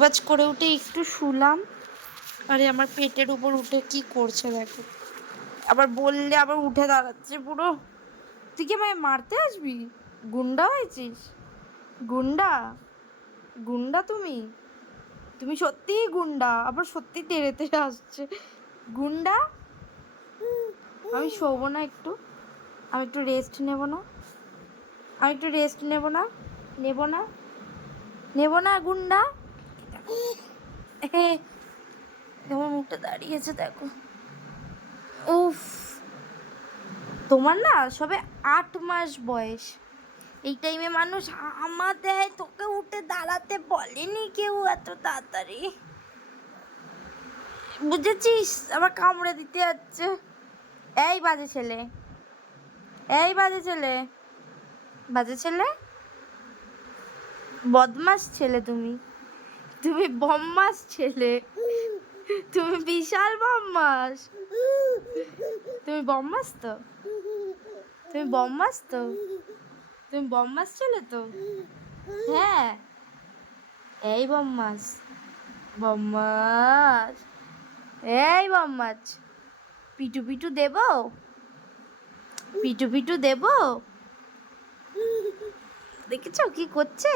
বাজ করে উঠে একটু শুলাম, আরে আমার পেটের উপর উঠে কি করছে দেখো, আবার বললে আবার উঠে দাঁড়াচ্ছে পুরো। তুই কি আমায় মারতে আসবি? গুন্ডা হয়েছিস? গুন্ডা? গুন্ডা তুমি? তুমি সত্যিই গুন্ডা, আবার সত্যি তেড়ে তেড়ে আসছে। গুন্ডা? আমি শোবো না একটু? আমি একটু রেস্ট নেব না? আমি একটু রেস্ট নেব না? নেব না? নেব না গুন্ডা? তোমার মুখটা দাঁড়িয়েছে দেখো। উফ, তোমার না সবে 8 মাস বয়স, এই টাইমে মানুষ হামা দেয়, তোকে উঠে দাঁড়াতে বলেনি কেউ এত তাড়াতাড়ি, বুঝেছিস? আবার কামড়ে দিতে যাচ্ছে। এই বাজে ছেলে, এই বাজে ছেলে, বাজে ছেলে, বদমাস ছেলে তুমি, তুমি বম্মাস ছেলে, তুমি বিশাল বম্মাস, তুমি বম্মাস তো, তুমি বম্মাস তো, তুমি বম্মাস ছেলে তো। হ্যাঁ, এই বম্মাস, বম্মাস, এই বম্মাস, পিটু পিটু দেব, পিটু পিটু দেব, দেখেছো কি করছে?